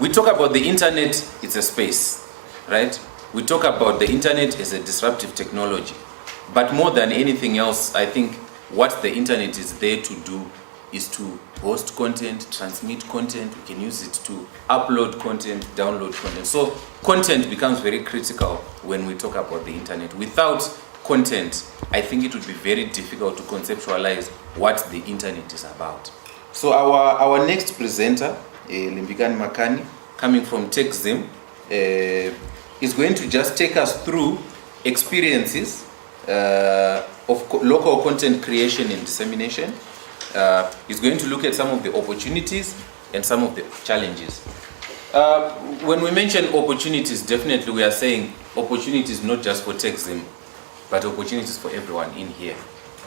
We talk about the internet, it's a space, right? We talk about the internet as a disruptive technology. But more than anything else, I think what the internet is there to do is to host content, transmit content. We can use it to upload content, download content. So content becomes very critical when we talk about the internet. Without content, I think it would be very difficult to conceptualize what the internet is about. So our next presenter, Limbikani, coming from TechZim, is going to just take us through experiences of local content creation and dissemination. He's going to look at some of the opportunities and some of the challenges. When we mention opportunities, definitely we are saying opportunities not just for TechZim, but opportunities for everyone in here.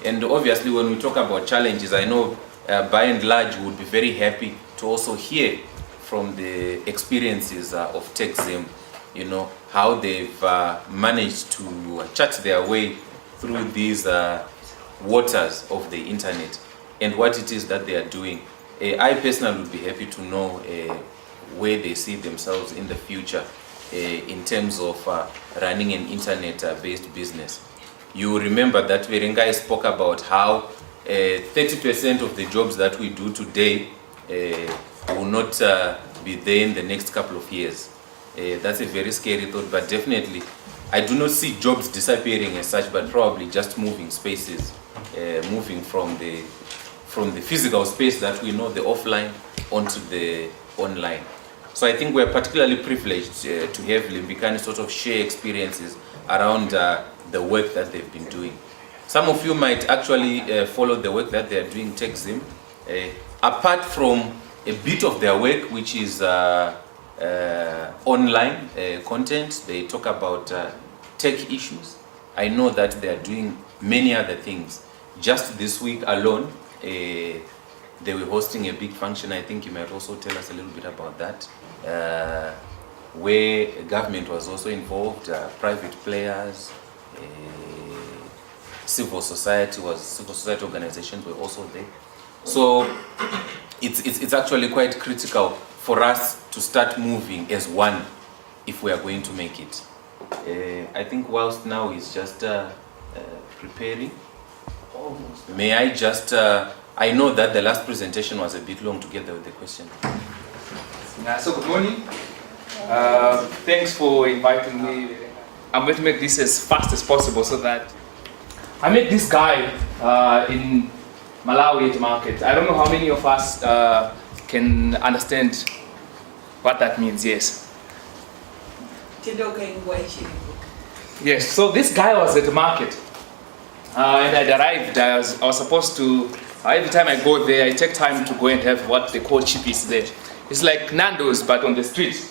And obviously when we talk about challenges, I know by and large we would be very happy to also hear from the experiences of TechZim, you know, how they've managed to chart their way through these waters of the internet and what it is that they are doing. I personally would be happy to know where they see themselves in the future in terms of running an internet-based business. You remember that Verengai spoke about how 30% of the jobs that we do today will not be there in the next couple of years. That's a very scary thought, but definitely I do not see jobs disappearing as such, but probably just moving spaces, moving from the physical space that we know, the offline, onto the online. So I think we're particularly privileged to have Limbikani sort of share experiences around the work that they've been doing. Some of you might actually follow the work that they're doing, TechZim. Apart from a bit of their work, which is online content, they talk about tech issues. I know that they are doing many other things. Just this week alone, they were hosting a big function. I think you might also tell us a little bit about that, where government was also involved, private players, civil society organizations were also there. So it's actually quite critical for us to start moving as one if we are going to make it. I think whilst now he's just preparing, may I just, I know that the last presentation was a bit long together with the question. So good morning. Thanks for inviting me. I'm going to make this as fast as possible so that I met this guy in Malawi at the market. I don't know how many of us can understand what that means, yes. Yes, so this guy was at the market. And I'd arrived, I was supposed to, every time I go there, I take time to go and have what they call chippies there. It's like Nando's, but on the street.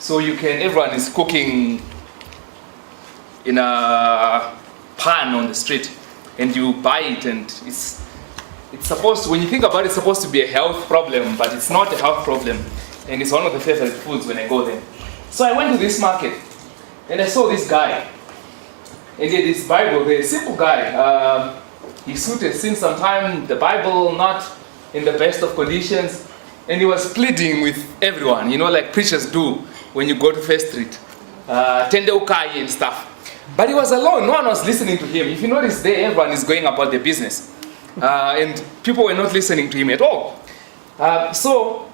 So everyone is cooking in a pan on the street, and you buy it, and it's supposed to, when you think about it, it's supposed to be a health problem, but it's not a health problem, and it's one of the favorite foods when I go there. So I went to this market, and I saw this guy, and he had this Bible there, simple guy. His suit had seen some time, the Bible not in the best of conditions, and he was pleading with everyone, you know, like preachers do when you go to First Street, Tende Ukai and stuff. But he was alone, no one was listening to him. If you notice there, everyone is going about their business. And people were not listening to him at all. So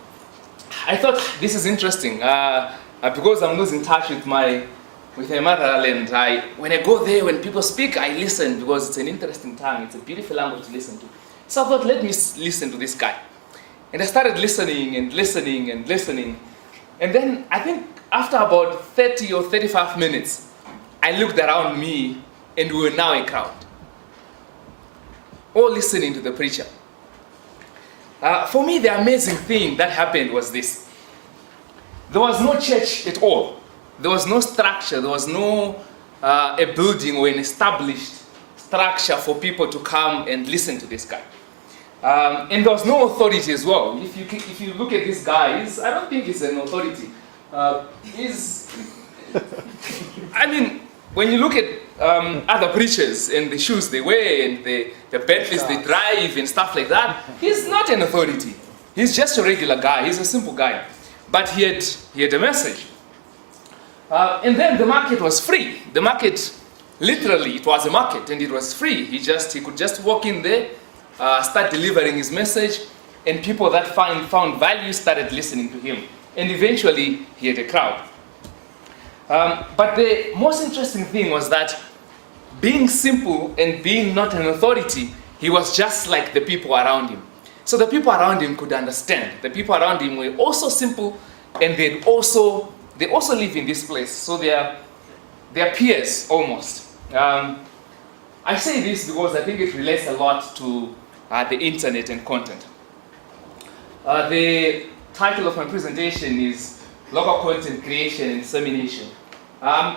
I thought this is interesting. Because I'm losing touch with my motherland, when I go there, when people speak, I listen because it's an interesting tongue. It's a beautiful language to listen to. So I thought, let me listen to this guy. And I started listening and listening and listening. And then I think after about 30 or 35 minutes, I looked around me and we were now a crowd, all listening to the preacher. For me, the amazing thing that happened was this. There was no church at all. There was no structure. There was no a building or an established structure for people to come and listen to this guy. And there was no authority as well. If you look at this guy, I don't think he's an authority. I mean, when you look at other preachers and the shoes they wear and the Bentleys they drive and stuff like that, he's not an authority. He's just a regular guy. He's a simple guy. But he had a message. And then the market was free. The market, literally, it was a market and it was free. He could just walk in there, start delivering his message, and people that found value started listening to him. And eventually, he had a crowd. But the most interesting thing was that being simple and being not an authority, he was just like the people around him. So the people around him could understand. The people around him were also simple, and they also live in this place. So they are peers almost. I say this because I think it relates a lot to the internet and content. The title of my presentation is Local Content Creation and Dissemination. I'm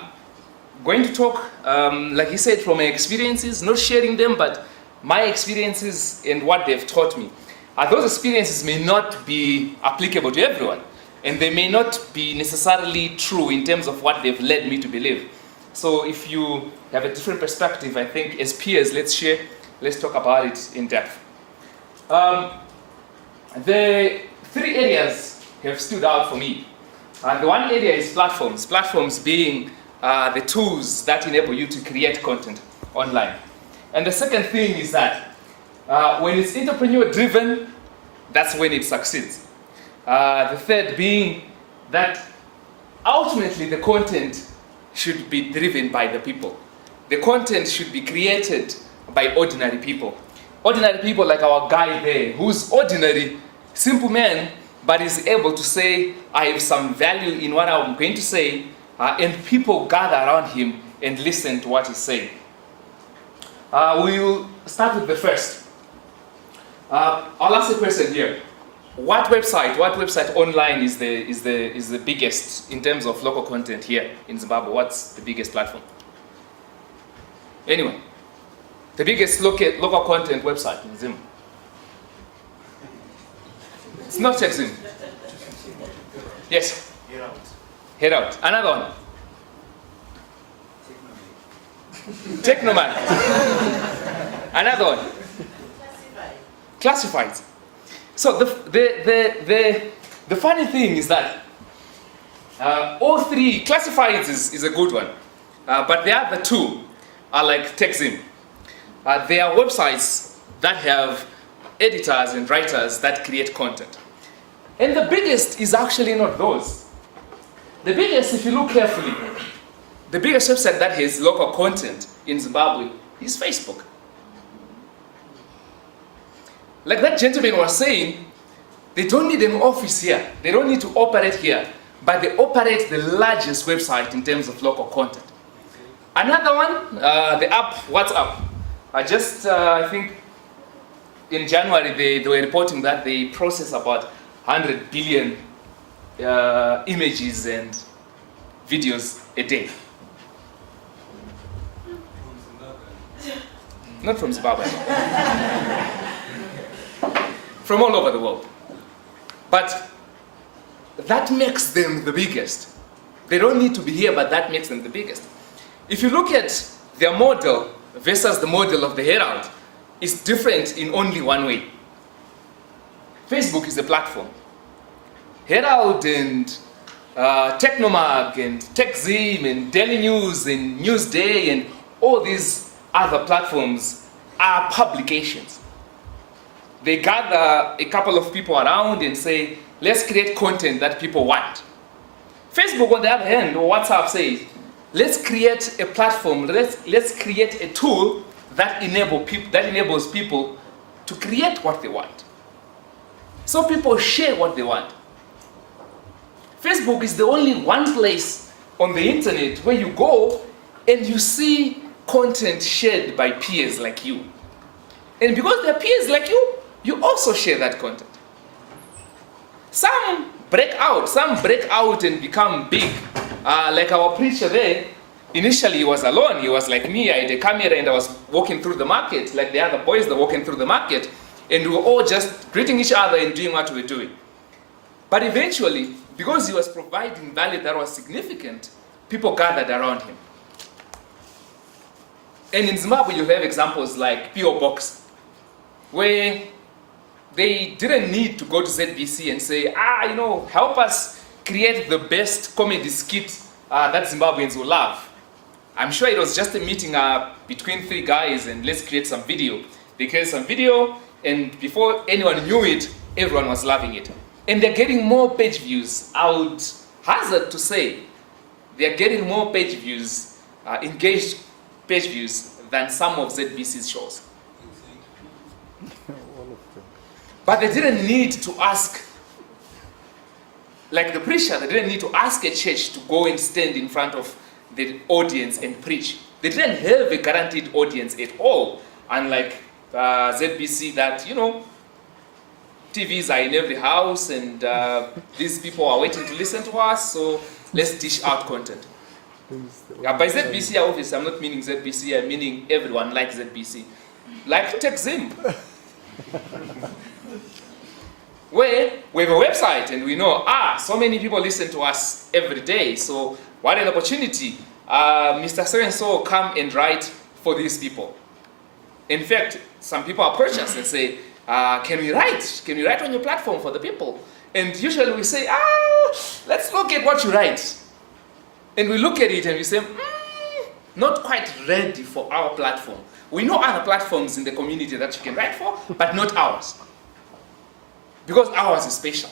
going to talk, like he said, from my experiences, not sharing them, but my experiences and what they've taught me. Those experiences may not be applicable to everyone, and they may not be necessarily true in terms of what they've led me to believe. So if you have a different perspective, I think as peers, let's talk about it in depth. The three areas have stood out for me. The one area is platforms. Platforms being the tools that enable you to create content online. And the second thing is that when it's entrepreneur-driven, that's when it succeeds. The third being that ultimately the content should be driven by the people. The content should be created by ordinary people. Ordinary people like our guy there, who's ordinary, simple man, but is able to say, I have some value in what I'm going to say, and people gather around him and listen to what he's saying. We will start with the first. I'll ask a question here. What website online is the biggest in terms of local content here in Zimbabwe? What's the biggest platform? Anyway, the biggest local content website in Zim. It's not Zim. Yes. Head out. Another one. Technoman. Another one. Classifieds. So the funny thing is that all three, classifieds is a good one, but the other two are like TechZim. They are websites that have editors and writers that create content. And the biggest is actually not those. The biggest, if you look carefully, the biggest website that has local content in Zimbabwe is Facebook. Like that gentleman was saying, they don't need an office here. They don't need to operate here, but they operate the largest website in terms of local content. Another one, the app, WhatsApp. I think in January they were reporting that they process about 100 billion images and videos a day. Not from Zimbabwe. From all over the world. But that makes them the biggest. They don't need to be here, but that makes them the biggest. If you look at their model versus the model of the Herald, it's different in only one way. Facebook is a platform. Herald and Technomag and TechZim and Daily News and Newsday and all these other platforms are publications. They gather a couple of people around and say, let's create content that people want. Facebook, on the other hand, or WhatsApp says, let's create a platform, let's create a tool that enables people to create what they want. So people share what they want. Facebook is the only one place on the internet where you go and you see content shared by peers like you. And because they're peers like you also share that content. Some break out and become big. Like our preacher there, initially he was alone. He was like me. I had a camera and I was walking through the market, like the other boys that were walking through the market, and we were all just greeting each other and doing what we were doing. But eventually, because he was providing value that was significant, people gathered around him. And in Zimbabwe, you have examples like P.O. Box, where they didn't need to go to ZBC and say, help us create the best comedy skit that Zimbabweans will love. I'm sure it was just a meeting between three guys and let's create some video. They created some video, and before anyone knew it, everyone was loving it. And they're getting more page views. I would hazard to say they're getting more page views, engaged page views, than some of ZBC's shows. But they didn't need to ask, like the preacher, they didn't need to ask a church to go and stand in front of the audience and preach. They didn't have a guaranteed audience at all, unlike ZBC that, TVs are in every house and these people are waiting to listen to us, so let's dish out content. By ZBC, obviously, I'm not meaning ZBC, I'm meaning everyone like ZBC. Like TechZim. Where we have a website and we know, so many people listen to us every day, so what an opportunity. Mr. So-and-so come and write for these people. In fact, some people approach us and say, can we write? Can we write on your platform for the people? And usually we say, let's look at what you write. And we look at it and we say, not quite ready for our platform. We know other platforms in the community that you can write for, but not ours. Because ours is special.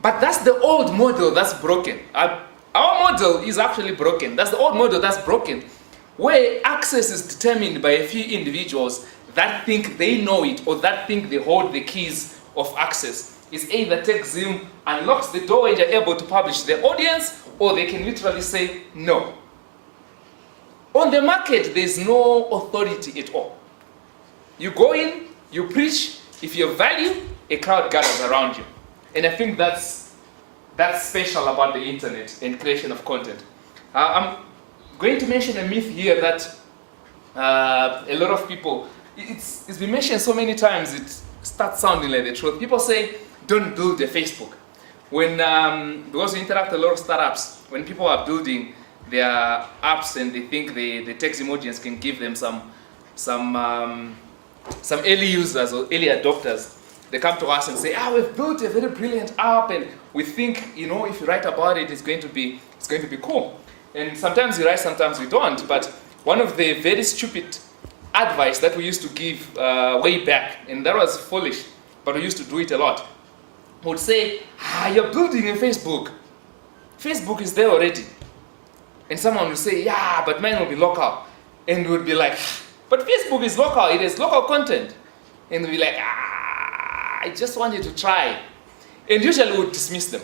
But that's the old model that's broken. Our model is actually broken. That's the old model that's broken, where access is determined by a few individuals that think they know it or that think they hold the keys of access. It's either TechZim unlocks the door and you're able to publish the audience, or they can literally say no. On the market, there's no authority at all. You go in, you preach, if you have value, a crowd gathers around you. And I think that's special about the internet and creation of content. I'm going to mention a myth here that a lot of people, it's been mentioned so many times, it starts sounding like the truth. People say, don't build a Facebook. Because we interact with a lot of startups, when people are building their apps and they think the TechZim audience can give them some early users or early adopters, they come to us and say, we've built a very brilliant app and we think, if you write about it, it's going to be cool. And sometimes we write, sometimes we don't. But one of the very stupid advice that we used to give way back, and that was foolish, but we used to do it a lot, would say, you're building a Facebook. Facebook is there already. And someone would say, but mine will be local. And we would be like, but Facebook is local, it has local content. And we'd be like, I just want you to try. And usually we would dismiss them.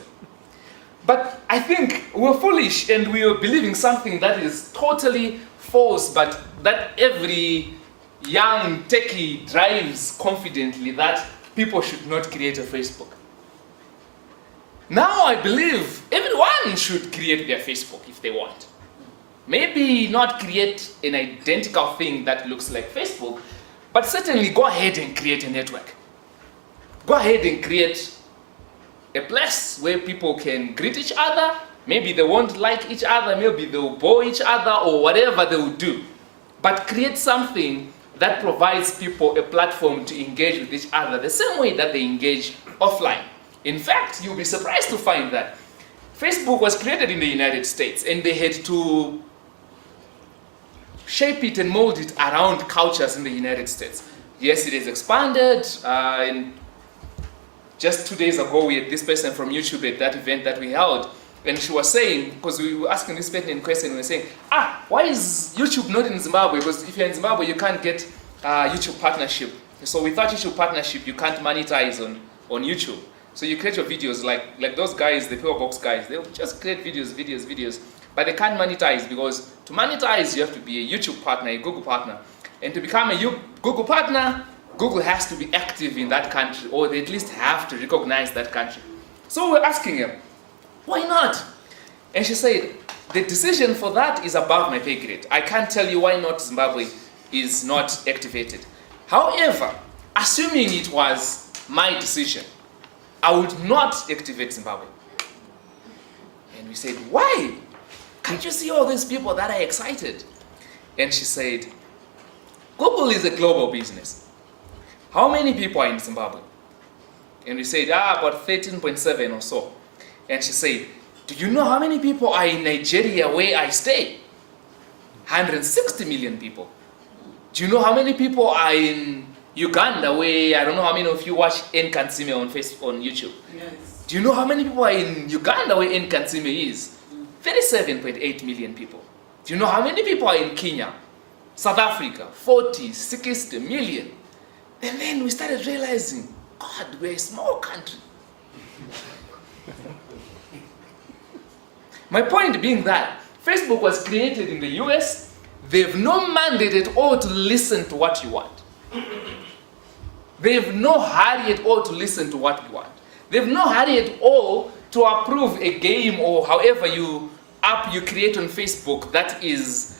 But I think we're foolish and we are believing something that is totally false, but that every young techie drives confidently, that people should not create a Facebook. Now I believe everyone should create their Facebook if they want. Maybe not create an identical thing that looks like Facebook, but certainly go ahead and create a network. Go ahead and create a place where people can greet each other. Maybe they won't like each other, maybe they'll bore each other or whatever they will do. But create something that provides people a platform to engage with each other the same way that they engage offline. In fact, you'll be surprised to find that Facebook was created in the United States and they had to shape it and mold it around cultures in the United States. Yes, it is expanded, and just 2 days ago we had this person from YouTube at that event that we held, and she was saying, because we were asking this pertinent question, we were saying, why is YouTube not in Zimbabwe? Because if you're in Zimbabwe, you can't get YouTube partnership. So without YouTube partnership, you can't monetize on YouTube. So you create your videos like those guys, the Pillbox Box guys, they'll just create videos, but they can't monetize, because to monetize, you have to be a YouTube partner, a Google partner. And to become a Google partner, Google has to be active in that country, or they at least have to recognize that country. So we're asking her, why not? And she said, the decision for that is above my pay grade. I can't tell you why not Zimbabwe is not activated. However, assuming it was my decision, I would not activate Zimbabwe. And we said, why? Can't you see all these people that are excited? And she said, Google is a global business. How many people are in Zimbabwe? And we said, about 13.7 or so. And she said, do you know how many people are in Nigeria where I stay? 160 million people. Do you know how many people are in Uganda where, I don't know how many of you watch Nkansime on Facebook, on YouTube? Yes. Do you know how many people are in Uganda where Nkansime is? 37.8 million people. Do you know how many people are in Kenya? South Africa, 40, 60 million. And then we started realizing, God, we're a small country. My point being that Facebook was created in the US. They have no mandate at all to listen to what you want. They have no hurry at all to listen to what you want. They have no hurry at all to approve a game or however app you create on Facebook that is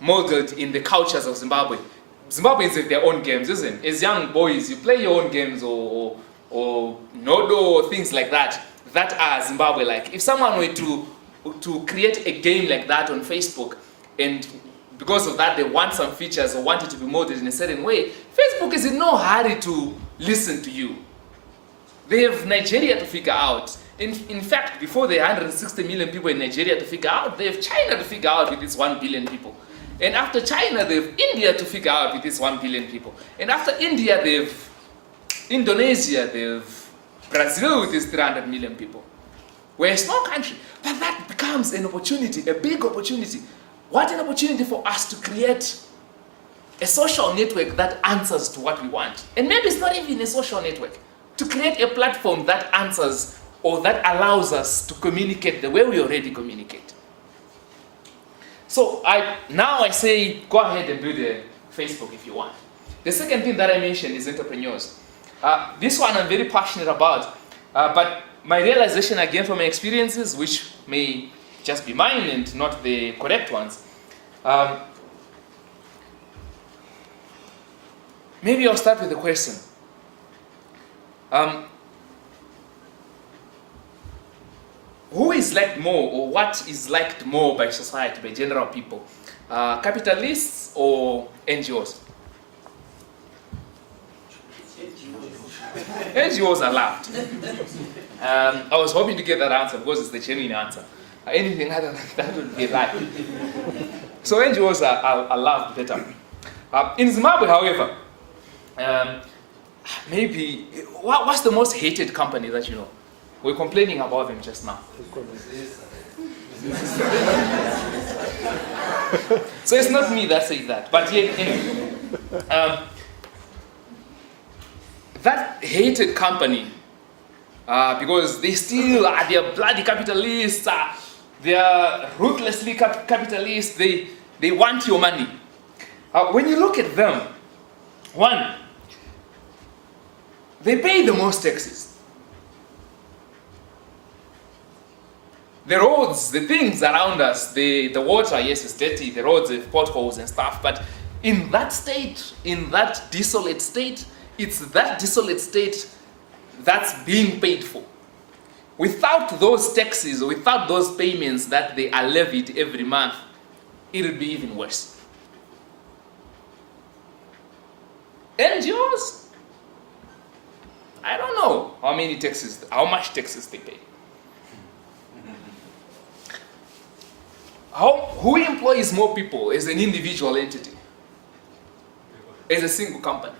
modeled in the cultures of Zimbabwe. Zimbabweans have their own games, isn't it? As young boys, you play your own games or Nodo or things like that are Zimbabwe-like. If someone were to create a game like that on Facebook, and because of that they want some features or want it to be modeled in a certain way, Facebook is in no hurry to listen to you. They have Nigeria to figure out. In fact, before the 160 million people in Nigeria to figure out, they have China to figure out with its 1 billion people. And after China, they have India to figure out with its 1 billion people. And after India, they have Indonesia, they have Brazil with its 300 million people. We're a small country, but that becomes an opportunity, a big opportunity. What an opportunity for us to create a social network that answers to what we want. And maybe it's not even a social network. To create a platform that answers or that allows us to communicate the way we already communicate. So now I say, go ahead and build a Facebook if you want. The second thing that I mentioned is entrepreneurs. This one I'm very passionate about, but my realization again from my experiences, which may just be mine and not the correct ones, maybe I'll start with a question. Who is liked more, or what is liked more by society, by general people? Capitalists or NGOs? NGOs are loved. I was hoping to get that answer because it's the genuine answer. Anything other than that would be a lie. So NGOs are loved better. In Zimbabwe, however, maybe, what's the most hated company that you know? We're complaining about them just now. So it's not me that says that, but yeah, anyway. That hated company, because they still are, they're bloody capitalists, they are ruthlessly capitalists, they want your money. When you look at them, one, they pay the most taxes. The roads, the things around us, the water, yes, is dirty, the roads have potholes and stuff, but in that state, in that desolate state, it's that desolate state that's being paid for. Without those taxes, or without those payments that they are levied every month, it would be even worse. NGOs, I don't know how much taxes they pay. Who employs more people as an individual entity? As a single company?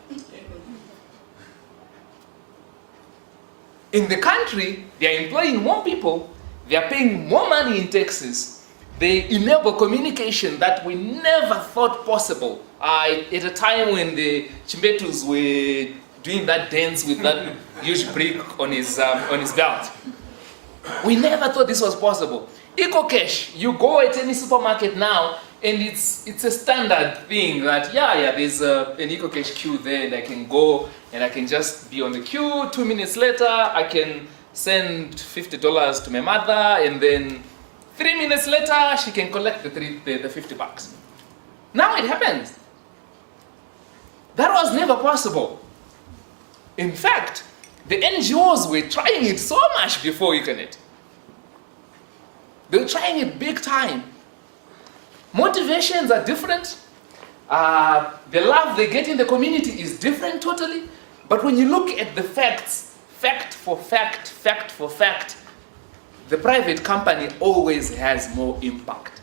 In the country, they are employing more people, they are paying more money in taxes, they enable communication that we never thought possible. At a time when the Chimbetus were doing that dance with that huge brick on his belt. We never thought this was possible. EcoCash, you go at any supermarket now, and it's a standard thing that, there's an EcoCash queue there, and I can go, and I can just be on the queue. 2 minutes later, I can send $50 to my mother, and then 3 minutes later, she can collect the $50. Now it happens. That was never possible. In fact, the NGOs were trying it so much before Econet. They were trying it big time. Motivations are different. The love they get in the community is different totally. But when you look at the facts, fact for fact, the private company always has more impact.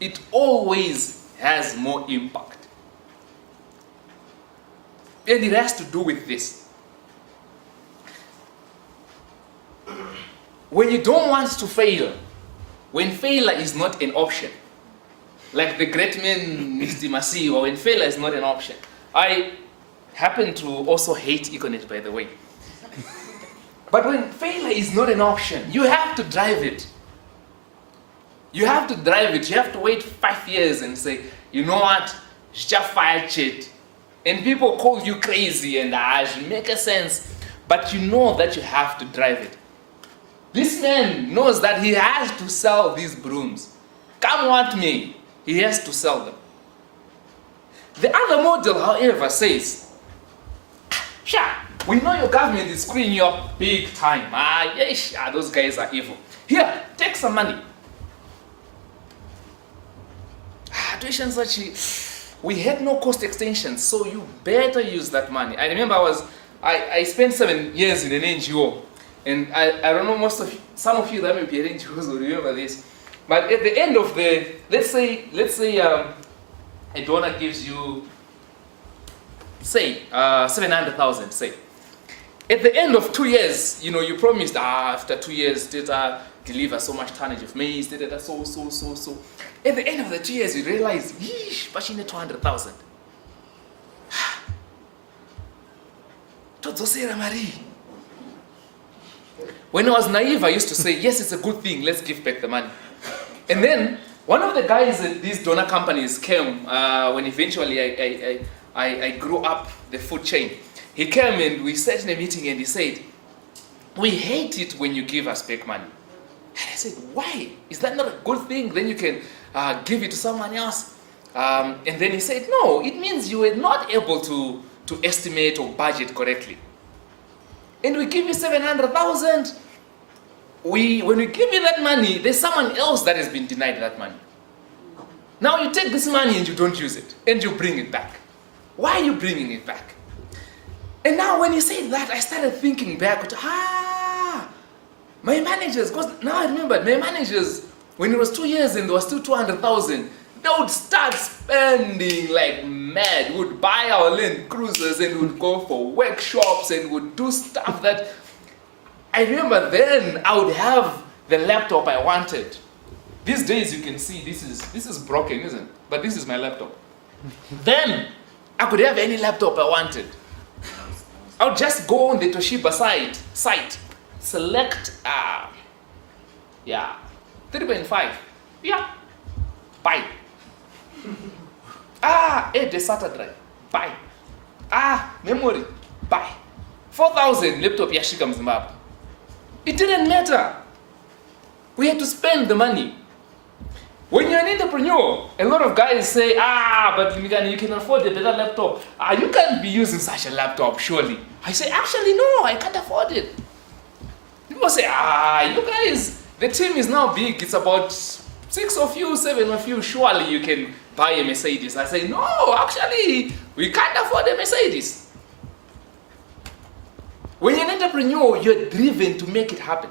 It always has more impact. And it has to do with this. When you don't want to fail, when failure is not an option, like the great man Mr. Masiwa, when failure is not an option. I happen to also hate Econet, by the way. But when failure is not an option, you have to drive it. You have to drive it. You have to wait 5 years and say, you know what, just fire shit. And people call you crazy and make a sense. But you know that you have to drive it. This man knows that he has to sell these brooms. Come what may, he has to sell them. The other model, however, says, sure, we know your government is screwing you up big time. Yes, those guys are evil. Here, take some money. Tuition such, we had no cost extensions, so you better use that money. I remember I spent 7 years in an NGO, and I don't know some of you that may be at NGOs will remember this, but at the end of the, let's say a donor gives you, say, 700,000, say. At the end of 2 years, you know, you promised, after 2 years, data deliver so much tonnage of maize, data so. At the end of the 2 years, you realize, yeesh, but she need 200,000. When I was naive, I used to say, yes, it's a good thing, let's give back the money. And then, one of the guys at these donor companies came, when eventually I grew up the food chain. He came and we sat in a meeting and he said, we hate it when you give us back money. And I said, why? Is that not a good thing? Then you can give it to someone else. And then he said, no, it means you were not able to estimate or budget correctly. And we give you 700,000. When we give you that money, there's someone else that has been denied that money. Now you take this money and you don't use it, and you bring it back. Why are you bringing it back? And now when he said that, I started thinking back, my managers, because now I remember, my managers, when it was 2 years and there was still 200,000, they would start spending like mad. We would buy our Land Cruisers and would go for workshops and would do stuff that, I remember then I would have the laptop I wanted. These days you can see this is broken, isn't it? But this is my laptop. Then I could have any laptop I wanted. I would just go on the Toshiba site, select 3.5, buy. Add the SATA drive, buy. Memory, buy. 4,000 laptop yashika Zimbabwe. It didn't matter. We had to spend the money. When you're an entrepreneur, a lot of guys say, but Limbikani, you can afford a better laptop. You can't be using such a laptop, surely. I say, actually, no, I can't afford it. People say, you guys, the team is now big. It's about 6 of you, 7 of you. Surely you can buy a Mercedes. I say, no, actually, we can't afford a Mercedes. When you're an entrepreneur, you're driven to make it happen.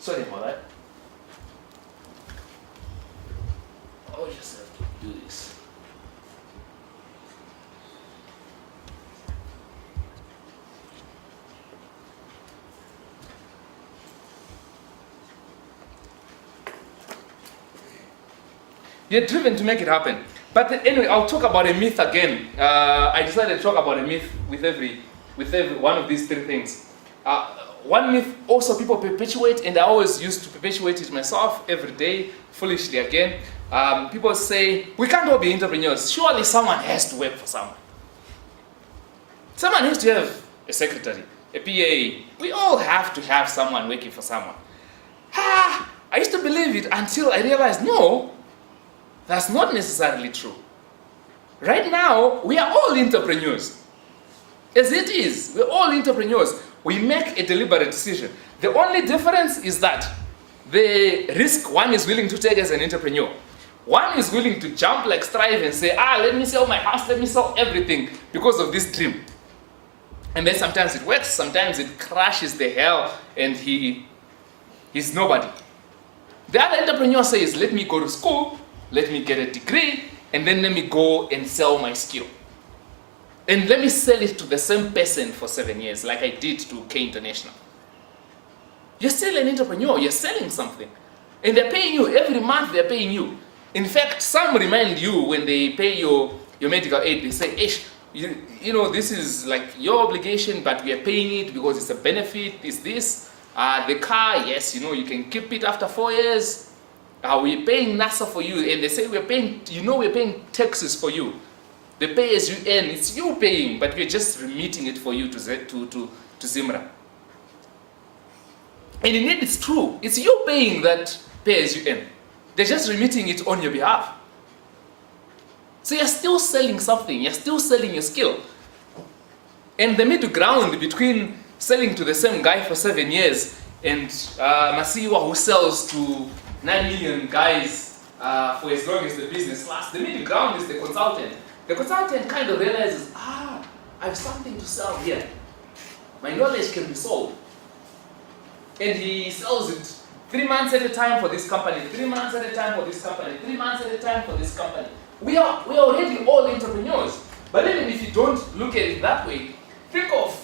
Sorry about that. I'll just have to do this. You're driven to make it happen. But anyway, I'll talk about a myth again. I decided to talk about a myth with every one of these 3 things. One myth also people perpetuate, and I always used to perpetuate it myself every day, foolishly again. People say, we can't all be entrepreneurs. Surely someone has to work for someone. Someone has to have a secretary, a PA. We all have to have someone working for someone. I used to believe it until I realized, no, that's not necessarily true. Right now, we are all entrepreneurs. As it is, we're all entrepreneurs. We make a deliberate decision. The only difference is that the risk one is willing to take as an entrepreneur. One is willing to jump like Strive and say, let me sell my house, let me sell everything because of this dream. And then sometimes it works, sometimes it crashes the hell and he's nobody. The other entrepreneur says, let me go to school, let me get a degree, and then let me go and sell my skill. And let me sell it to the same person for 7 years, like I did to K International. You're still an entrepreneur, you're selling something. And they're paying you, every month they're paying you. In fact, some remind you when they pay your medical aid, they say, Ish, you know, this is like your obligation, but we are paying it because it's a benefit, it's this. The car, yes, you know, you can keep it after 4 years. We're paying NASA for you, and they say we're paying, you know, we're paying taxes for you. The pay as you earn, it's you paying, but we're just remitting it for you to Zimra. And indeed, it's true. It's you paying that pay as you earn. They're just remitting it on your behalf. So you're still selling something. You're still selling your skill. And the middle ground between selling to the same guy for 7 years and Masiwa who sells to 9 million guys for as long as the business lasts, the middle ground is the consultant. The consultant kind of realizes, I have something to sell here. My knowledge can be sold. And he sells it 3 months at a time for this company, 3 months at a time for this company, 3 months at a time for this company. We are already all entrepreneurs. But even if you don't look at it that way, think of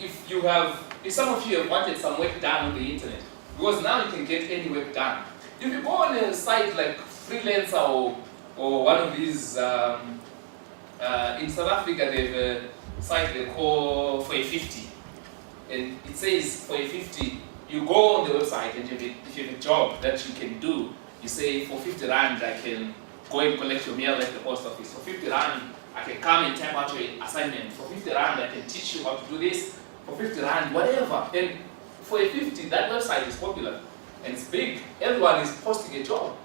if some of you have wanted some work done on the internet, because now you can get any work done. If you go on a site like Freelancer or one of these, in South Africa they have a site they call for a 50. And it says for a 50, you go on the website and if you have a job that you can do, you say for 50 Rand I can go and collect your mail at the post office. For 50 Rand I can come and type out your assignment. For 50 Rand I can teach you how to do this. For 50 Rand, whatever. And for a 50, that website is popular and it's big. Everyone is posting a job.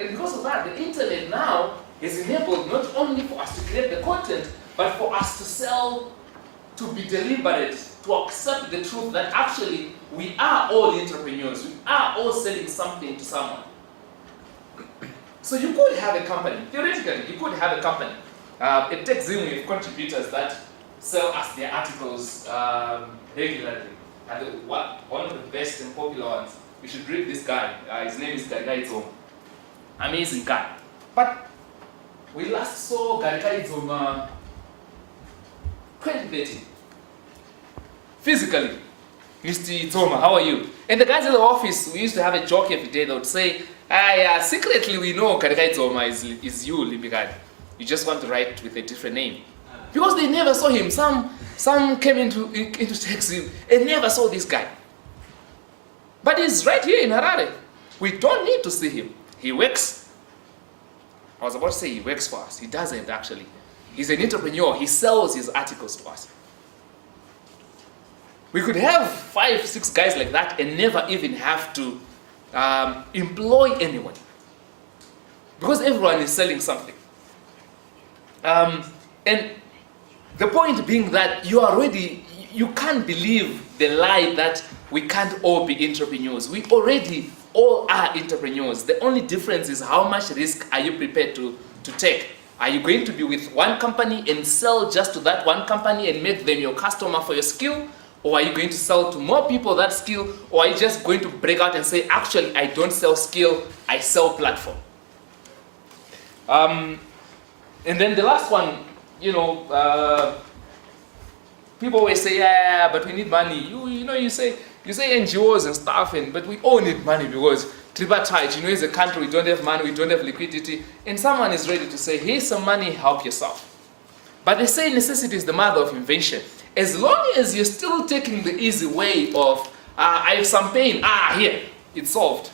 And because of that, the internet now has enabled not only for us to create the content, but for us to sell, to be deliberate, to accept the truth that actually we are all entrepreneurs. We are all selling something to someone. So you could have a company, theoretically, you could have a company. At TechZim, we have contributors that sell us their articles regularly. And one of the best and popular ones, we should read this guy. His name is Garigaidzo. Amazing guy. But we last saw Garigaidzo 2013. Physically, Mr. Zoma, how are you? And the guys in the office, we used to have a joke every day. They would say, secretly we know Garigaidzo is you, Limbikani. You just want to write with a different name. Because they never saw him. Some came into TechZim and never saw this guy. But he's right here in Harare. We don't need to see him. He works. I was about to say he works for us. He doesn't actually. He's an entrepreneur. He sells his articles to us. We could have 5, 6 guys like that and never even have to employ anyone. Because everyone is selling something. And the point being that you can't believe the lie that we can't all be entrepreneurs. We already all are entrepreneurs. The only difference is how much risk are you prepared to take. Are you going to be with one company and sell just to that one company and make them your customer for your skill? Or are you going to sell to more people that skill? Or are you just going to break out and say, actually, I don't sell skill, I sell platform? And then the last one, people always say, yeah, but we need money. You say NGOs and stuff, but we all need money because tripartite, as a country, we don't have money, we don't have liquidity. And someone is ready to say, here's some money, help yourself. But they say necessity is the mother of invention. As long as you're still taking the easy way of, I have some pain, here, it's solved.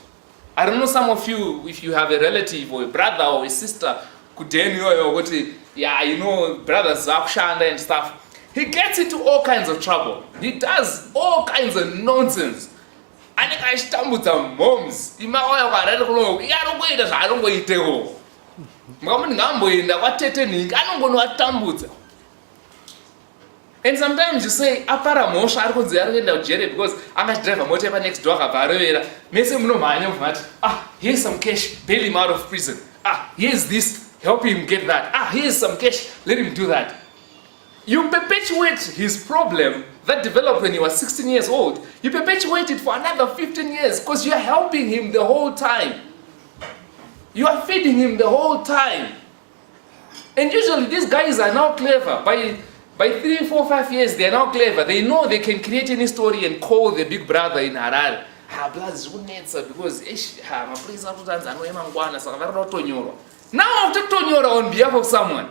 I don't know some of you, if you have a relative or a brother or a sister, brothers Zakshanda and stuff, he gets into all kinds of trouble. He does all kinds of nonsense. And I stumble to moms. And sometimes you say, apara mosha ari kunzi ari kuenda kujere because angachidriva mota yepa next door akabva arovera. Mese munomhanya muvati, here's some cash, bail him out of prison. Here's this, help him get that. Here's some cash, let him do that. You perpetuate his problem that developed when he was 16 years old. You perpetuate it for another 15 years because you are helping him the whole time. You are feeding him the whole time. And usually these guys are now clever. By 3, 4, 5 years, they are now clever. They know they can create any story and call the big brother in Harare. Because now I have to tonyora on behalf of someone.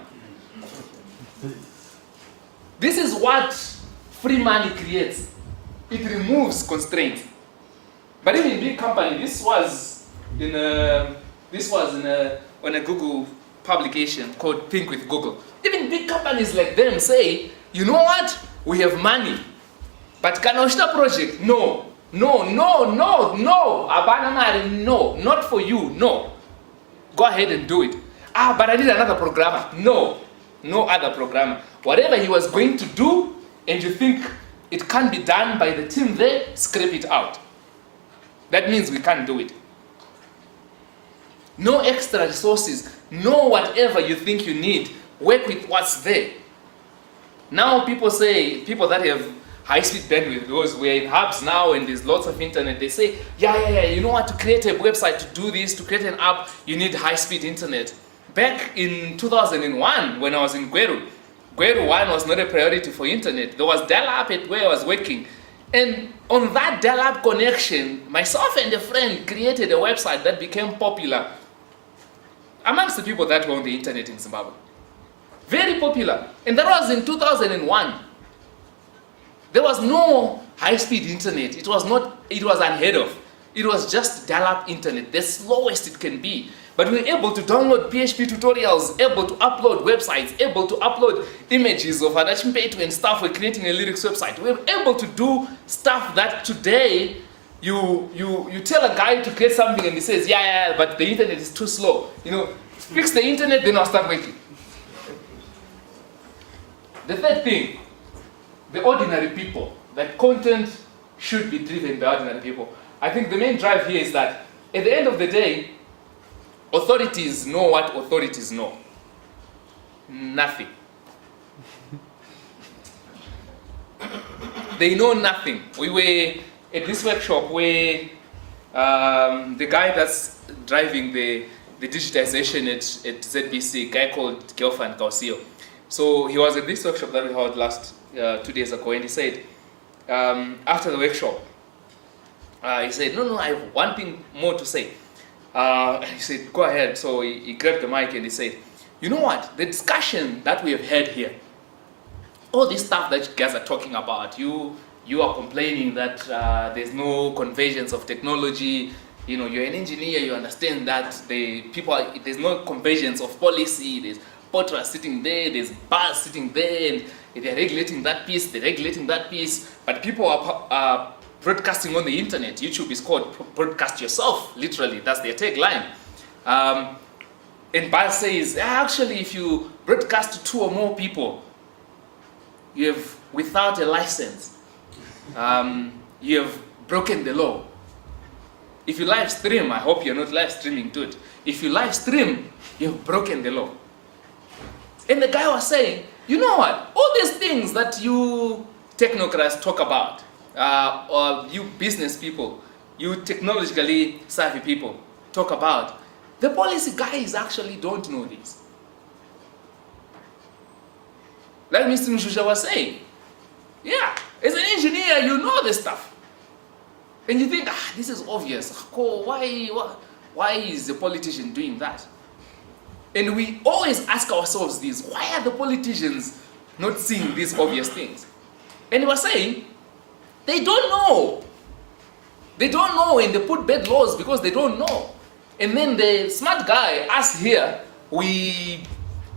This is what free money creates. It removes constraints. But even in big company, this was on a Google publication called Think with Google. Even big companies like them say, you know what? We have money. But Kanoshta project, no. Abanamari, no. Not for you, no. Go ahead and do it. But I need another programmer. No other programmer. Whatever he was going to do, and you think it can't be done by the team there, scrape it out. That means we can't do it. No extra resources. No whatever you think you need. Work with what's there. Now people that have high-speed bandwidth, because we're in hubs now and there's lots of internet, they say, you know what, to create a website, to do this, to create an app, you need high-speed internet. Back in 2001, when I was in Gweru 1 was not a priority for internet. There was dial-up at where I was working. And on that dial-up connection, myself and a friend created a website that became popular amongst the people that were on the internet in Zimbabwe. Very popular. And that was in 2001. There was no high-speed internet. It was unheard of. It was just dial-up internet, the slowest it can be. But we were able to download PHP tutorials, able to upload websites, able to upload images of Adachimpetu and stuff. We're creating a lyrics website. We were able to do stuff that today you tell a guy to create something and he says, but the internet is too slow. Fix the internet, then I'll start working. The third thing, the ordinary people, that content should be driven by ordinary people. I think the main drive here is that at the end of the day, authorities know what authorities know. Nothing. They know nothing. We were at this workshop where the guy that's driving the digitization at ZBC, a guy called Gelfan Kausio. So he was at this workshop that we held last 2 days ago, and he said, after the workshop, he said, no, I have one thing more to say. He said, go ahead. So he grabbed the mic and he said, you know what? The discussion that we have had here, all this stuff that you guys are talking about, you are complaining that there's no convergence of technology. You're an engineer, you understand that there's no convergence of policy. There's Potra sitting there, there's bars sitting there, and they're regulating that piece, they're regulating that piece. But people are broadcasting on the internet. YouTube is called broadcast yourself, literally. That's their tagline. And Bas says, actually, if you broadcast to 2 or more people, you have, without a license, you have broken the law. If you live stream, I hope you're not live streaming, dude. If you live stream, you've broken the law. And the guy was saying, you know what? All these things that you technocrats talk about, or you business people, you technologically savvy people talk about, the policy guys actually don't know this. Like Mr. Mshusha was saying, as an engineer, you know this stuff. And you think, this is obvious. Why is the politician doing that? And we always ask ourselves this, why are the politicians not seeing these obvious things? And he was saying, they don't know. They don't know, and they put bad laws because they don't know. And then the smart guy, us here, we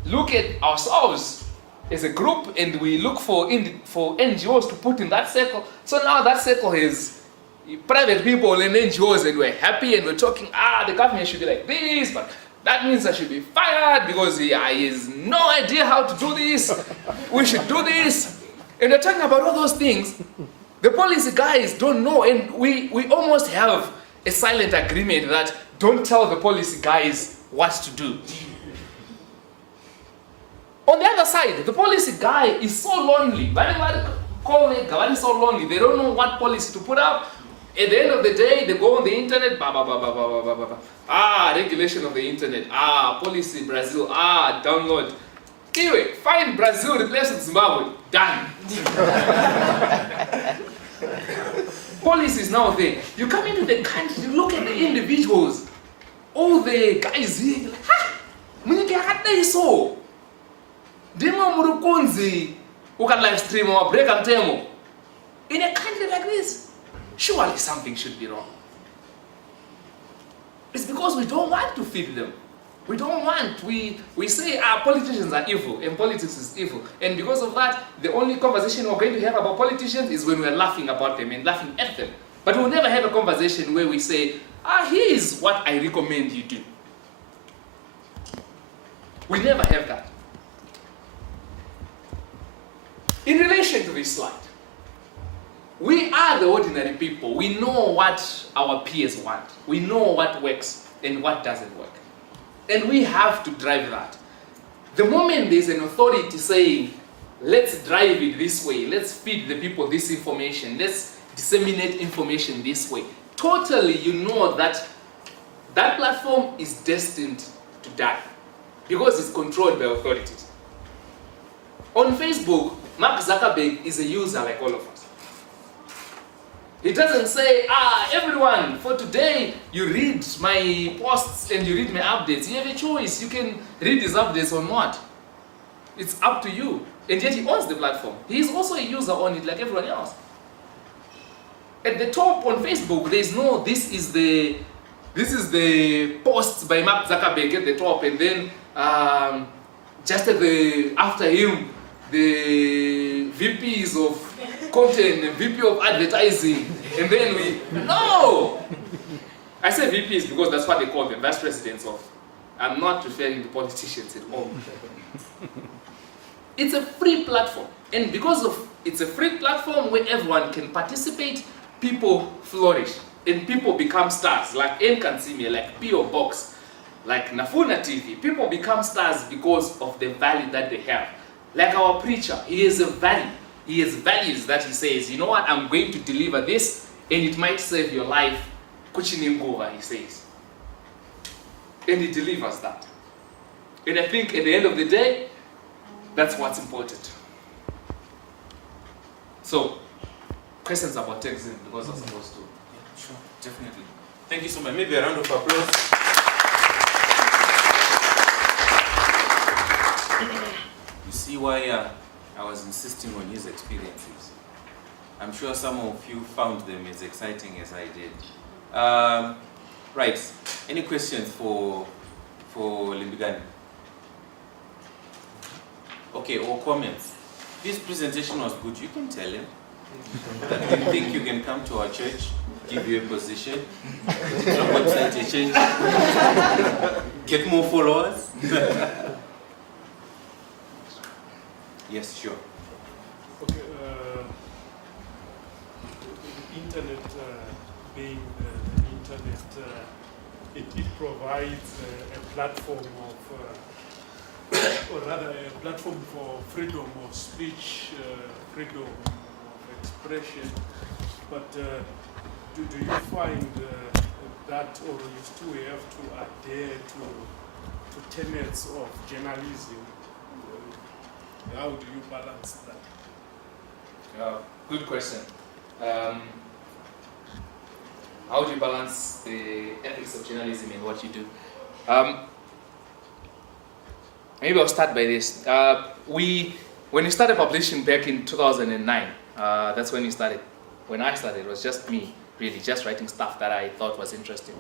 look at ourselves as a group and we look for NGOs to put in that circle. So now that circle is private people and NGOs, and we're happy and we're talking, the government should be like this, but that means I should be fired because he has no idea how to do this. We should do this. And we're talking about all those things. The policy guys don't know, and we almost have a silent agreement that don't tell the policy guys what to do. On the other side, the policy guy is so lonely. Is so lonely. They don't know what policy to put up. At the end of the day, they go on the internet. Regulation of the internet. Policy Brazil. Download. Anyway, find Brazil replace with Zimbabwe. Done. Policy is now there. You come into the country, you look at the individuals. All the guys here, like, so. Demo murukunzi, who can live stream or break and demo. In a country like this, surely something should be wrong. It's because we don't want to feed them. We don't want, we say our politicians are evil and politics is evil. And because of that, the only conversation we're going to have about politicians is when we're laughing about them and laughing at them. But we'll never have a conversation where we say, here's what I recommend you do. We never have that. In relation to this slide, we are the ordinary people. We know what our peers want. We know what works and what doesn't work. And we have to drive that. The moment there's an authority saying, let's drive it this way, let's feed the people this information, let's disseminate information this way, totally you know that that platform is destined to die because it's controlled by authorities. On Facebook, Mark Zuckerberg is a user like all of us. He doesn't say, everyone, for today, you read my posts and you read my updates. You have a choice. You can read these updates or not. It's up to you. And yet he owns the platform. He is also a user on it like everyone else. At the top on Facebook, there is no, this is the posts by Mark Zuckerberg at the top, and then just at after him, the VPs of content and VP of advertising, and then no! I say VPs because that's what they call them, vice presidents of. I'm not referring to politicians at all. It's a free platform, and because of it's a free platform where everyone can participate, people flourish, and people become stars, like Nkansimia, like P.O. Box, like Nafuna TV. People become stars because of the value that they have. Like our preacher, he has a value. He has values that he says, you know what, I'm going to deliver this, and it might save your life. Kuchiningova, he says. And he delivers that. And I think at the end of the day, that's what's important. So, questions about texting because I'm supposed to. Yeah, sure, definitely. Thank you so much. Maybe a round of applause. You see why I was insisting on his experiences. I'm sure some of you found them as exciting as I did. Right. Any questions for Limbikani? Okay, or comments? This presentation was good. You can tell him that you think you can come to our church, give you a position, put your website a change, get more followers. Yes, sure. Okay, the internet being the internet, it provides a platform of, or rather a platform for freedom of speech, freedom of expression. But do you find that, or you still have to adhere to tenets of journalism? How do you balance that? Good question. How do you balance the ethics of journalism in what you do? Maybe I'll start by this. When we started publishing back in 2009, that's when we started. When I started, it was just me, really, just writing stuff that I thought was interesting.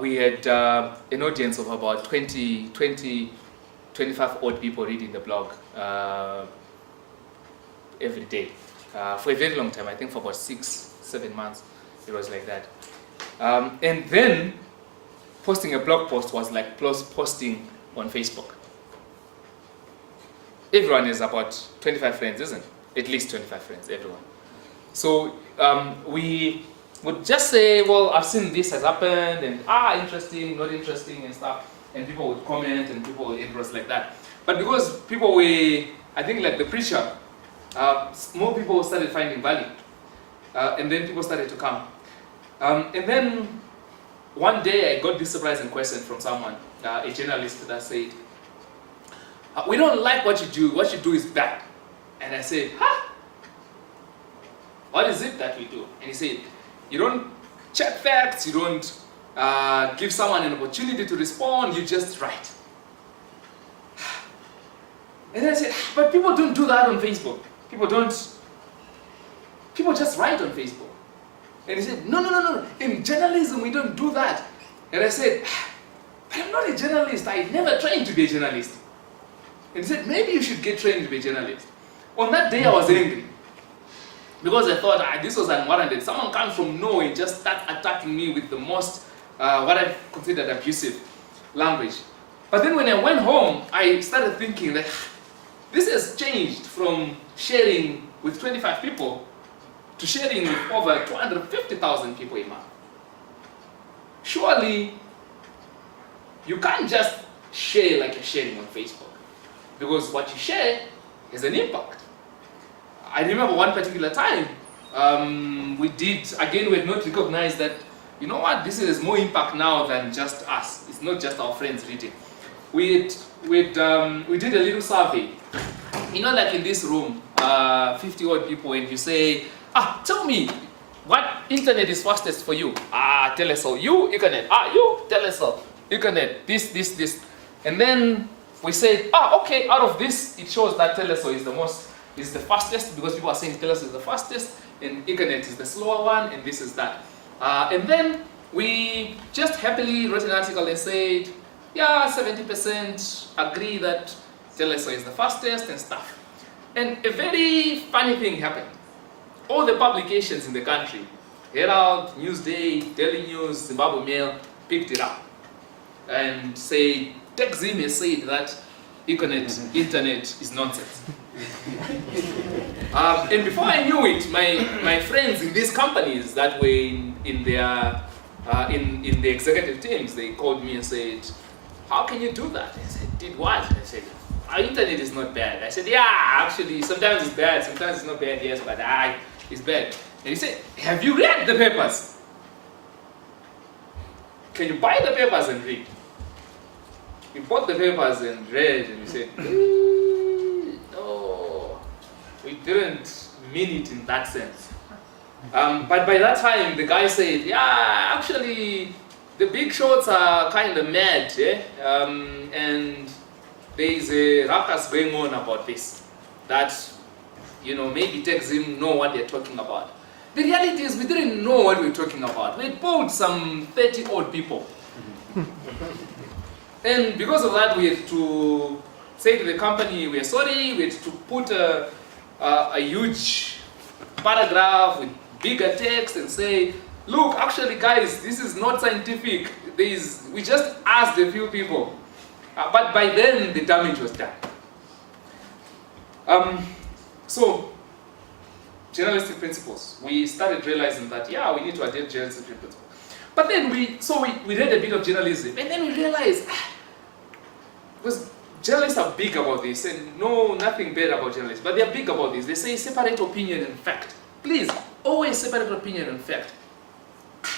We had an audience of about 25 odd people reading the blog every day for a very long time. I think for about 6-7 months it was like that. And then posting a blog post was like posting on Facebook. Everyone is about 25 friends, isn't it? at least 25 friends, everyone. So we would just say, well, I've seen this has happened, and interesting, not interesting, and stuff. And people would comment, and people would interest like that. But because people were, I think, like the preacher, more people started finding value. And then people started to come. And then one day I got this surprising question from someone, a journalist, that said, we don't like what you do is bad. And I said, what is it that we do? And he said, you don't check facts, you don't give someone an opportunity to respond, you just write. And then I said, but people don't do that on Facebook. People just write on Facebook. And he said, no, in journalism we don't do that. And I said, but I'm not a journalist, I never trained to be a journalist. And he said, maybe you should get trained to be a journalist. On that day I was angry. Because I thought, this was unwarranted. Someone comes from nowhere and just starts attacking me with the most, what I considered abusive language. But then when I went home, I started thinking that this has changed from sharing with 25 people to sharing with over 250,000 people a month. Surely, you can't just share like you're sharing on Facebook. Because what you share has an impact. I remember one particular time, we had not recognized that, you know what, this has more impact now than just us. It's not just our friends reading. We did a little survey. You know, like in this room, 50 odd people, and you say, tell me, what internet is fastest for you? Telesol. You, internet. You, Telesol. Internet. This. And then we said, okay, out of this, it shows that Telesol is the fastest, because people are saying Telesol is the fastest, and internet is the slower one, and this is that. And then we just happily wrote an article and said, 70% agree that Telesol is the fastest and stuff. And a very funny thing happened. All the publications in the country, Herald, Newsday, Daily News, Zimbabwe Mail, picked it up and say, TechZim has said that internet is nonsense. And before I knew it, my friends in these companies that were in the executive teams, they called me and said, how can you do that? I said, did what? I said, our internet is not bad. I said, actually, sometimes it's bad, sometimes it's not bad, yes, but it's bad. And he said, have you read the papers? Can you buy the papers and read? We bought the papers and read, and we said, no, we didn't mean it in that sense. But by that time, the guy said, actually, the big shots are kind of mad, and there is a ruckus going on about this, that, maybe TechZim know what they're talking about. The reality is we didn't know what we were talking about. We polled some 30 odd people. And because of that, we had to say to the company, we're sorry, we had to put a huge paragraph with bigger text and say, look, actually guys, this is not scientific. We just asked a few people. But by then, the damage was done. So, journalistic principles. We started realizing that, we need to adapt journalistic principles. But then we read a bit of journalism, and then we realized, because journalists are big about this, and nothing bad about journalists, but they're big about this. They say separate opinion and fact. Please, always separate opinion and fact.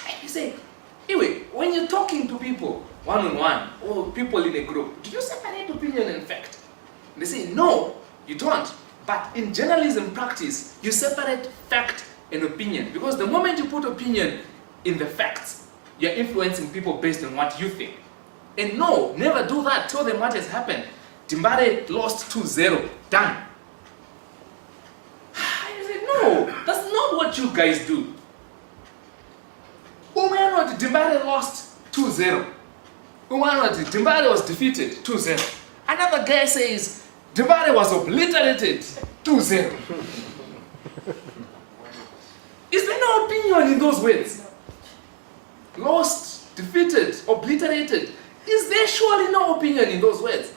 And you say, anyway, when you're talking to people, one-on-one, or people in a group, do you separate opinion and fact? And they say, no, you don't. But in journalism practice, you separate fact and opinion. Because the moment you put opinion in the facts, you're influencing people based on what you think. And no, never do that. Tell them what has happened. Zimbabwe lost 2-0. Done. I said, no, that's not what you guys do. Zimbabwe lost 2-0. Zimbabwe was defeated 2-0. Another guy says, Zimbabwe was obliterated 2-0. Is there no opinion in those words? Lost, defeated, obliterated. Is there surely no opinion in those words?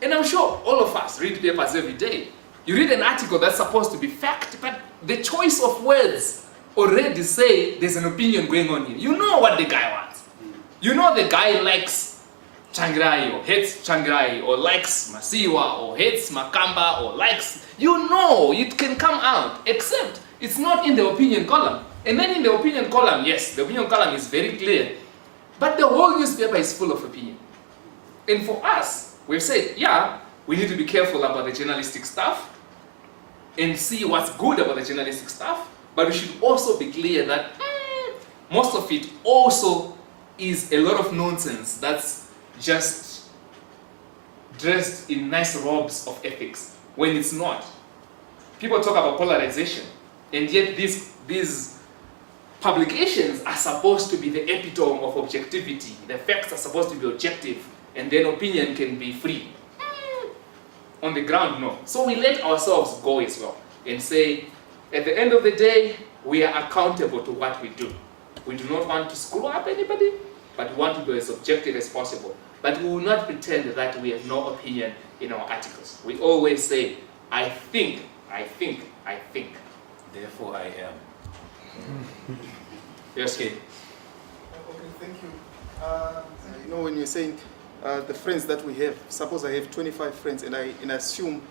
And I'm sure all of us read papers every day. You read an article that's supposed to be fact, but the choice of words already say there's an opinion going on here. You know what the guy wants. You know the guy likes Changirai or hates Changirai or likes Masiwa or hates Makamba or likes, you know, it can come out, except it's not in the opinion column. And then in the opinion column, yes, the opinion column is very clear, but the whole newspaper is full of opinion. And for us, we've said, yeah, we need to be careful about the journalistic stuff and see what's good about the journalistic stuff, but we should also be clear that most of it also is a lot of nonsense that's just dressed in nice robes of ethics when it's not. People talk about polarization, and yet these publications are supposed to be the epitome of objectivity. The facts are supposed to be objective, and then opinion can be free. On the ground, no. So we let ourselves go as well and say, at the end of the day, we are accountable to what we do. We do not want to screw up anybody, but we want to be as objective as possible. But we will not pretend that we have no opinion in our articles. We always say, I think, I think, I think. Therefore I am. Yes, Kate. Okay, thank you. You know, when you're saying the friends that we have, suppose I have 25 friends and I assume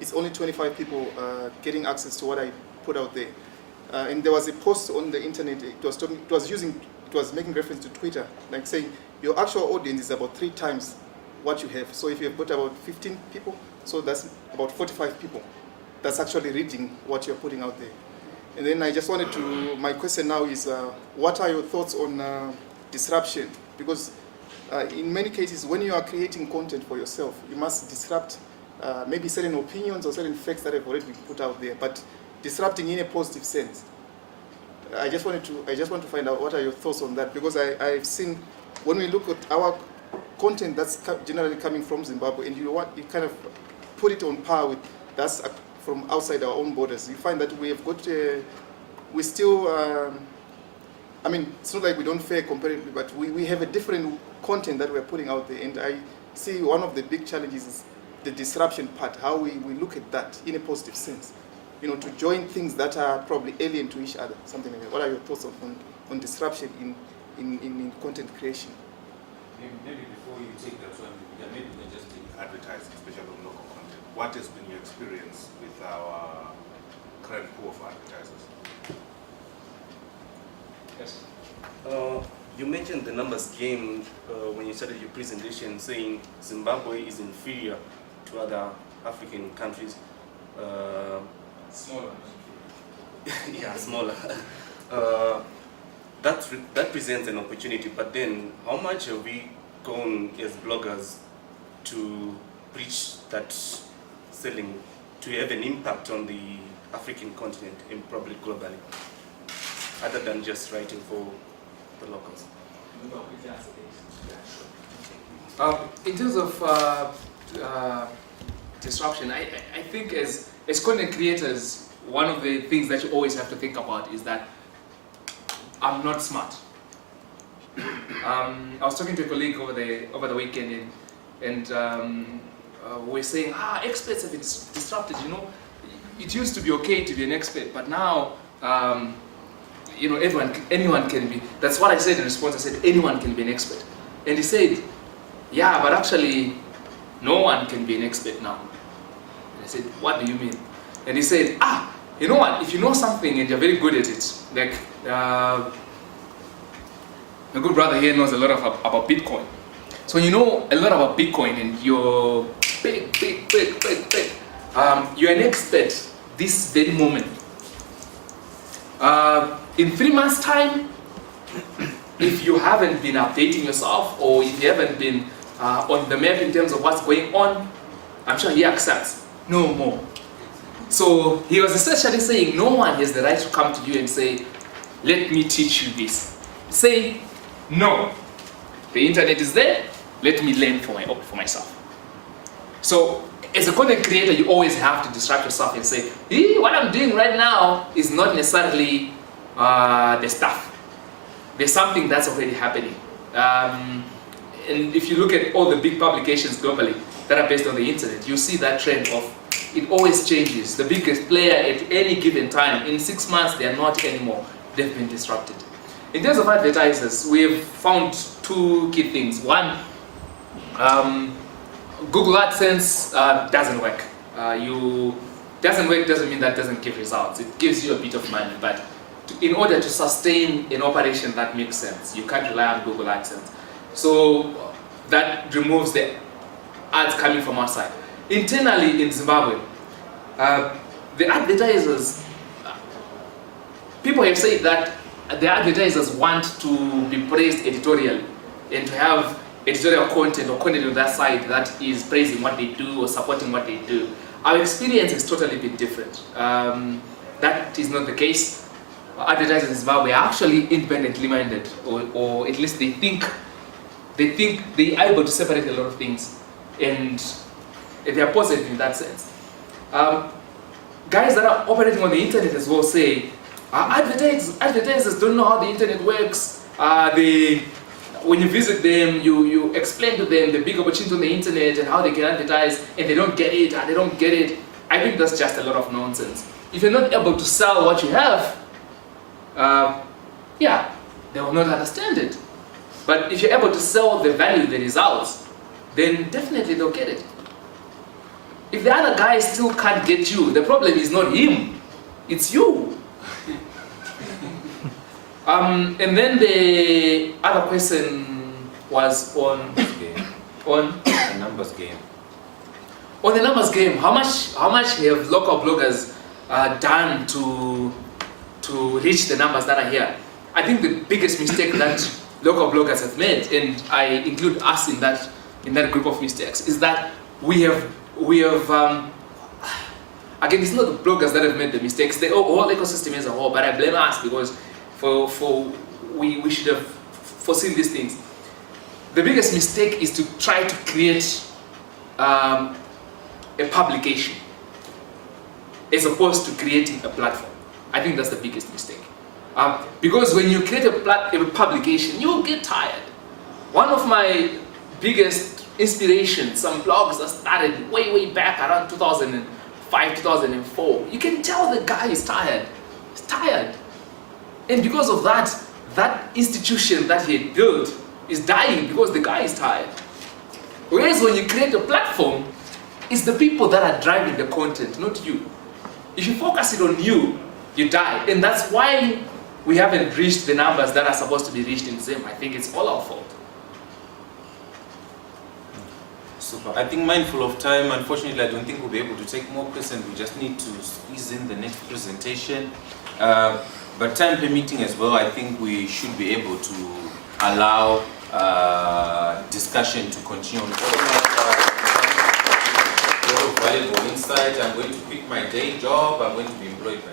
it's only 25 people getting access to what I put out there. And there was a post on the internet, it was making reference to Twitter, like saying your actual audience is about 3 times what you have. So if you've got about 15 people, so that's about 45 people that's actually reading what you're putting out there. And then I just wanted to, my question now is, what are your thoughts on disruption? Because in many cases, when you are creating content for yourself, you must disrupt maybe certain opinions or certain facts that have already been put out there, but disrupting in a positive sense. I just want to find out what are your thoughts on that, because I've seen when we look at our content that's generally coming from Zimbabwe, and you kind of put it on par with that's from outside our own borders, you find that we have got we still I mean, it's not like we don't fare comparatively, but we have a different content that we're putting out there, and I see one of the big challenges is the disruption part, how we look at that in a positive sense. You know, to join things that are probably alien to each other, something like that. What are your thoughts on disruption in content creation? Maybe before you take that one, maybe we can just take advertising, especially on local content. What has been your experience with our current pool of advertisers? Yes. You mentioned the numbers game when you started your presentation, saying Zimbabwe is inferior to other African countries. Smaller. Yeah, smaller. That presents an opportunity, but then how much have we gone as bloggers to preach that selling, to have an impact on the African continent and probably globally, other than just writing for the locals? In terms of disruption, I think as content creators, one of the things that you always have to think about is that I'm not smart. I was talking to a colleague over the weekend, and we're saying, experts have been disrupted. You know, it used to be okay to be an expert, but now, you know, anyone can be. That's what I said in response. I said anyone can be an expert, and he said, yeah, but actually, no one can be an expert now. And I said, what do you mean? And he said, you know what, if you know something and you're very good at it, like a good brother here knows a lot about Bitcoin. So when you know a lot about Bitcoin and you're big, you're an expert this very moment. In 3 months' time, if you haven't been updating yourself or if you haven't been on the map in terms of what's going on, I'm sure he accepts no more. So he was essentially saying no one has the right to come to you and say, let me teach you this. Say, no, the internet is there, let me learn for myself. So as a content creator, you always have to disrupt yourself and say, what I'm doing right now is not necessarily the stuff. There's something that's already happening. And if you look at all the big publications globally that are based on the internet, you see that trend of it always changes. The biggest player at any given time, in 6 months, they are not anymore. They've been disrupted. In terms of advertisers, we have found 2 key things. One, Google AdSense doesn't work. Doesn't work doesn't mean that doesn't give results. It gives you a bit of money, but in order to sustain an operation that makes sense, you can't rely on Google AdSense. So that removes the ads coming from outside. Internally in Zimbabwe, the advertisers, people have said that the advertisers want to be praised editorially and to have editorial content or content on that side that is praising what they do or supporting what they do. Our experience has totally been different. That is not the case. Advertisers in Zimbabwe are actually independently minded, or at least they think they are able to separate a lot of things, and they are positive in that sense. Guys that are operating on the internet as well say, advertisers don't know how the internet works. When you visit them, you explain to them the big opportunity on the internet and how they can advertise, and they don't get it, they don't get it. I think that's just a lot of nonsense. If you're not able to sell what you have, yeah, they will not understand it. But if you're able to sell the value, the results, then definitely they'll get it. If the other guy still can't get you, the problem is not him, it's you. And then the other question was on the numbers game. On the numbers game, how much have local bloggers done to reach the numbers that are here? I think the biggest mistake that local bloggers have made, and I include us in that group of mistakes, is that we have again, it's not the bloggers that have made the mistakes, the whole ecosystem as a whole, but I blame us because we should have foreseen these things. The biggest mistake is to try to create a publication as opposed to creating a platform. I think that's the biggest mistake. Because when you create a publication, you will get tired. One of my biggest inspirations, some blogs that started way back around 2005, 2004, you can tell the guy is tired. He's tired. And because of that, that institution that he had built is dying because the guy is tired. Whereas when you create a platform, it's the people that are driving the content, not you. If you focus it on you, you die. And that's why we haven't reached the numbers that are supposed to be reached in Zim. I think it's all our fault. Super. I think mindful of time, unfortunately I don't think we'll be able to take more questions. We just need to squeeze in the next presentation. But time permitting as well, I think we should be able to allow discussion to continue. A lot of valuable insight. I'm going to quit my day job. I'm going to be employed by